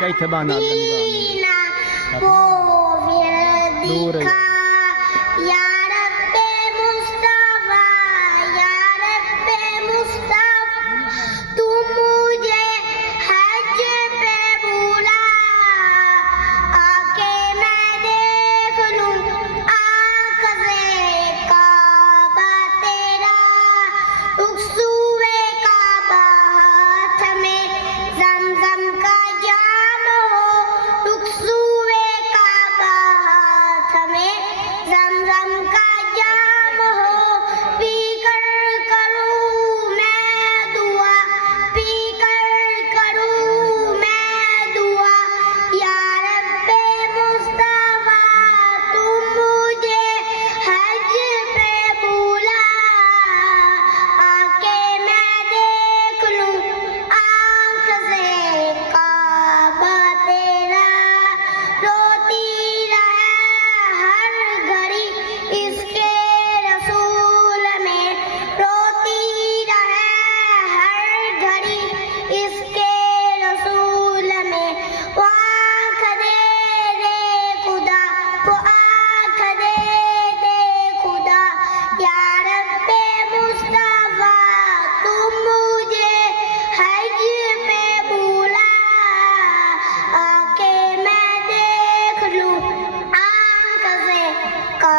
Cathay बांधा वो दिखा या रब्बे मुस्तफा या रब्बे मुस्तफा तू मुझे हज पे बुला आके मैं देख लूं आँख से काबा तेरा रुखसुए काबा हाथ में ज़मज़म का जाम हो रुखसुए काबा हाथ में ज़मज़म का जाम हो पीकर करूँ मैं दुआ पीकर करूँ मैं दुआ या रब्बे मुस्तफा तुम मुझे हज पे बुला आके मैं देख लूं आँख से काबा तेरा रोती रहे हर घड़ी इसके रसूल में रोती रहे हर घड़ी इसके रसूल में वो आँख दे दे खुदा वो आँख दे दे खुदा या रब्बे मुस्तफा तुम मुझे हज पे बुला आके मैं देख लूं आँख से का